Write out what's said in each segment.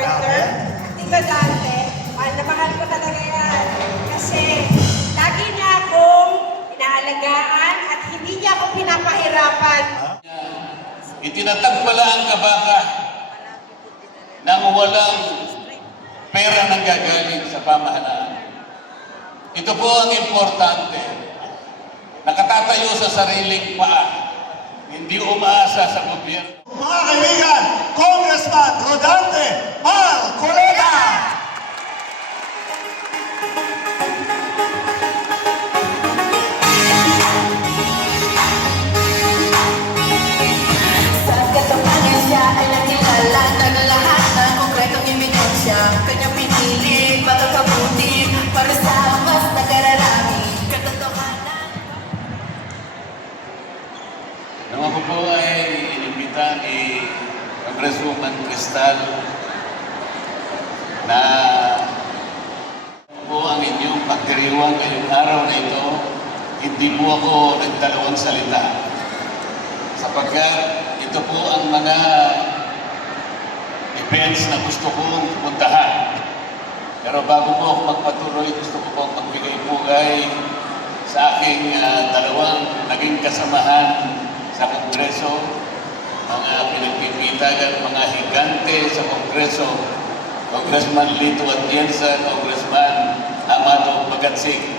partner. Tito Dante, mahal na mahal ko talaga yan. Kasi lagi niya akong inaalagaan at hindi niya ako pinapahirapan. Itinatag pala ang kabaka nang walang pera nang gagaling sa pamahalaan. Ito po ang importante. Nakatatayo sa sariling paa. Hindi umaasa sa gobyerno. Mga kaibigan, Congressman Rodante ako po ay inimbita ni Congresswoman Cristal na po ang inyong pagdiriwang ngayong araw na ito, hindi po ako nagdalawang salita. Sapagkat ito po ang mga events na gusto kong puntahan. Pero bago po ako magpatuloy, gusto ko po magbigay pugay sa aking ah, dalawang naging kasamahan sa Kongreso, mga pinagpipitagan, mga higante sa Kongreso, Congressman Lito Atienza, Congressman Amado Pagatsing,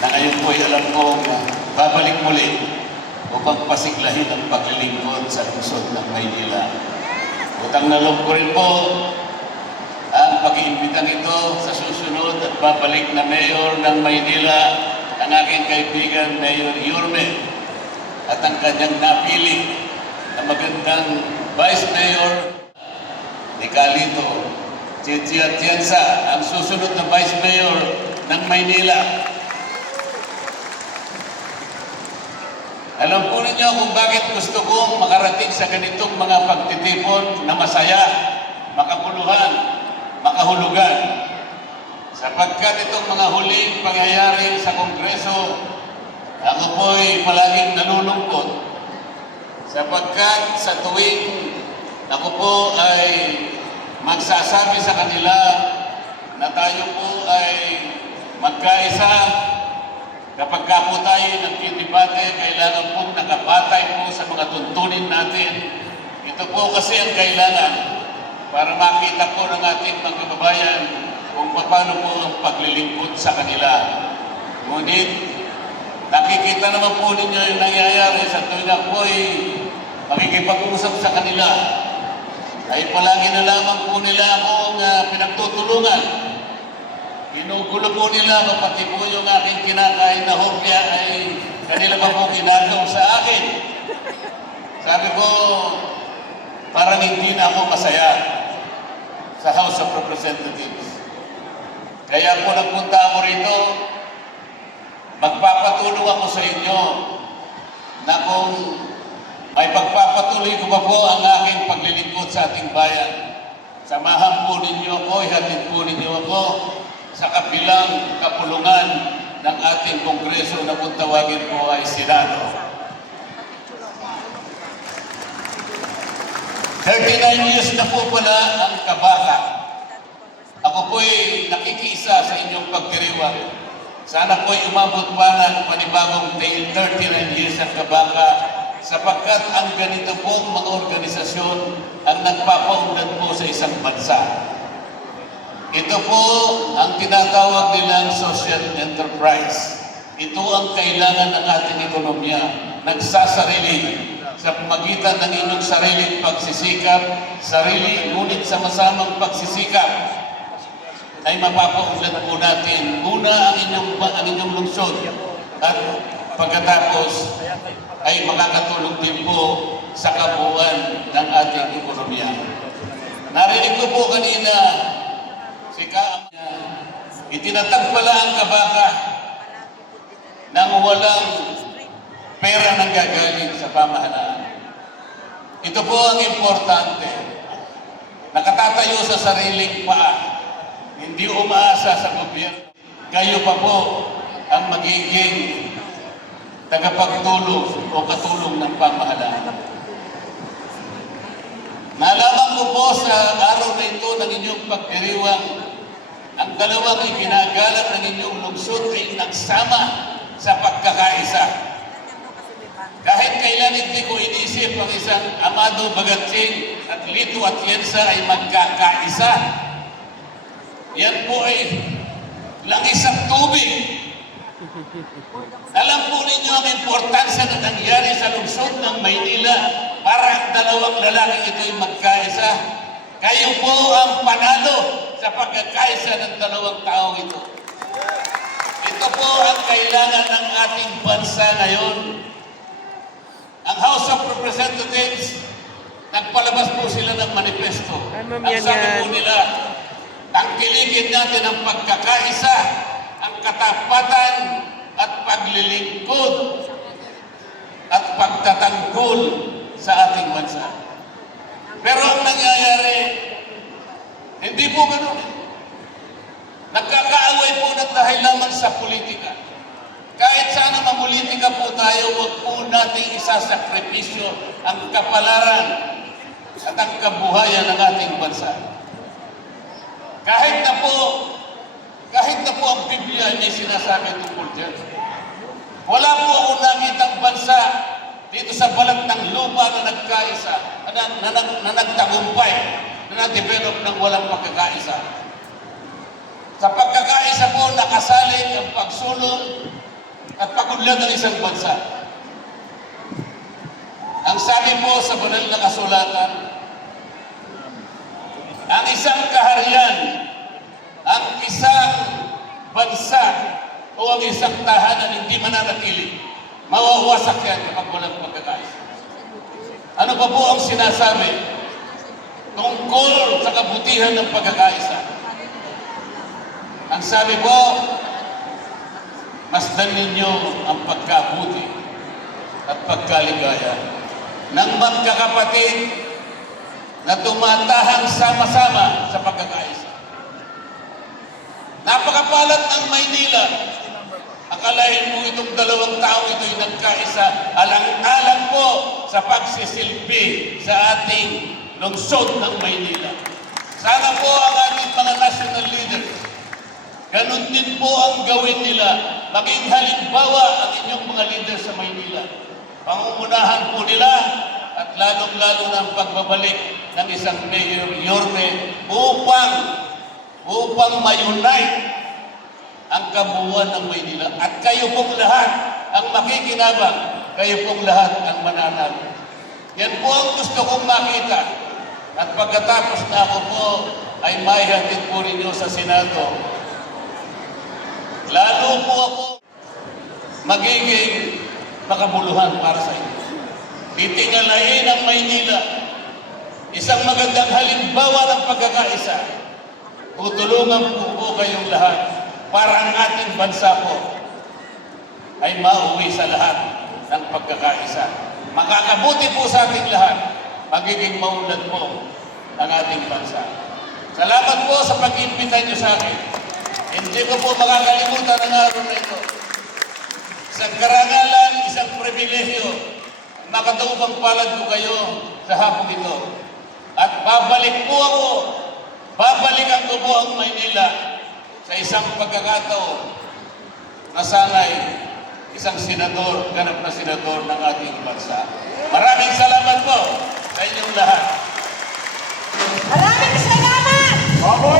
na ngayon po ay alam kong babalik muli upang pasiglahin ang paglilingkod sa lungsod ng Maynila. Utang na loob ko rin po ang pag-iimbitang ito sa susunod at babalik na mayor ng Maynila, ang aking kaibigan Mayor Yurme at ang kanyang napili na magandang Vice Mayor ni Calito Chichi Atienza, ang susunod na Vice Mayor ng Maynila. Alam po ninyo kung bakit gusto kong makarating sa ganitong mga pagtitipon na masaya, makapuluhan, makahulugan. Sapagkat itong mga huling pangyayari sa Kongreso, ako po'y palaging nalulungkot. Sapagkat sa tuwing ako po ay magsasabi sa kanila na tayo po ay magkaisa, kapag ka po tayo nagkidebate, kailangan pong nakabatay po sa mga tuntunin natin. Ito po kasi ang kailangan para makita po ng ating mga kababayan kung paano po ang paglilingkod sa kanila. Ngunit, nakikita naman po ninyo yung nangyayari sa tuwing ako ay makikipag-usap sa kanila. Ay palagi na lamang po nila akong uh, pinagtutulungan. Ginugulo po nila ako, pati po yung aking kinakain na hopya ay kanila pa po ginagaw sa akin. Sabi ko, parang hindi na ako masaya sa House of Representatives. Kaya po nagpunta ako rito, magpapatulong ako sa inyo na kung ay pagpapatuloy ko pa po ang aking paglilingkod sa ating bayan. Samahan po ninyo ako, ihatid po ninyo ako sa kabilang kapulungan ng ating kongreso na kung tawagin po ay Senado. 39 years na po pala ang kabaka. Ako po'y nakikiisa sa inyong pagdiriwang. Sana po'y umabot pa ng panibagong 39 years ang kabaka sapagkat ang ganito pong mga organisasyon ang nagpapaunlad po sa isang bansa. Ito po ang tinatawag nilang social enterprise. Ito ang kailangan ng ating ekonomiya. Nagsasarili sa pamagitan ng inyong sariling pagsisikap, sarili ngunit sama-samang pagsisikap ay mapapaunlad po natin una ang inyong, ang inyong lungsod at pagkatapos ay makakatulong din po sa kabuuan ng ating ekonomiya. Narinig ko po kanina si Kaam na itinatag pala ang kabaka nang walang pera nang gagaling sa pamahalaan. Ito po ang importante. Nakatatayo sa sariling paa. Hindi umaasa sa gobyerno. Kayo pa po ang magiging tagapagtulong o katulong ng pamahalaan. Nalaman ko sa araw na ito ng inyong pagdiriwang, ang dalawang iginagalang ng inyong lungsod ay nagsama sa pagkakaisa. Kahit kailan hindi ko inisip ang isang Amado Bagatsing at Lito Atienza ay magkakaisa. Yan po ay langis at tubig. Alam po ninyo ang importansya na nangyari sa lungsod ng Maynila para ang dalawang lalaki ito'y magkaisa. Kayo po ang panalo sa pagkakaisa ng dalawang taong ito. Ito po ang kailangan ng ating bansa ngayon. Ang House of Representatives, nagpalabas po sila ng manifesto. Ang sabi po nila, tangkilikin natin ang pagkakaisa, ang katapatan at paglilingkod at pagtatanggol sa ating bansa. Pero ang nangyayari, hindi po ganun. Nagkakaaway po na dahil lamang sa politika. Kahit sana mamulitika po tayo, huwag po nating isasakripisyo ang kapalaran at ang kabuhayan ng ating bansa. Kahit na po, kahit na po ang Biblia ay sinasabi tungkol dyan. Wala po akong nakitang bansa dito sa balat ng lupa na nagkaisa, na, na, na, na nagtagumpay, na na-develop ng walang pagkakaisa. Sa pagkakaisa po, nakasalig ang pagsulong at pagudlad ng isang bansa. Ang sabi po sa banal na kasulatan, ang isang kaharian, bansa o ang isang tahanan hindi mananatili. Mawawasak yan kapag walang pagkakaisa. Ano pa po ang sinasabi tungkol sa kabutihan ng pagkakaisa? Ang sabi po, masdan ninyo ang pagkabuti at pagkaligaya ng magkakapatid na tumatahang sama-sama sa pagkakaisa. Napakapalat ng Maynila. Akalain mo itong dalawang tao ito'y nagkaisa alang-alang po sa pagsisilbi sa ating lungsod ng Maynila. Sana po ang ating mga national leaders, ganun din po ang gawin nila. Maging halimbawa ang inyong mga leaders sa Maynila. Pangungunahan po nila at lalong-lalo ang pagbabalik ng isang Mayor Yorme upang upang ma-unite ang kabuuan ng Maynila. At kayo pong lahat ang makikinabang, kayo pong lahat ang mananalo. Yan po ang gusto kong makita. At pagkatapos na ako po ay maihatid po ninyo sa Senado. Lalo po ako magiging makabuluhan para sa inyo. Titingalain ang Maynila. Isang magandang halimbawa ng pagkakaisa. Tutulungan po po kayong lahat para ang ating bansa po ay mauwi sa lahat ng pagkakaisa. Makakabuti po sa ating lahat, magiging maunlad po ang ating bansa. Salamat po sa pag-imbita niyo sa akin. Hindi ko po makakalimutan ang araw na ito. Isang karangalan, isang pribilehyo, makatubang palad ko kayo sa hapong ito. At babalik po ako, babalikan ko po ang Maynila sa isang pagkakataon na sana'y isang senador, ganap na senador ng ating bansa. Maraming salamat po sa inyong lahat. Maraming salamat! Mabuhay!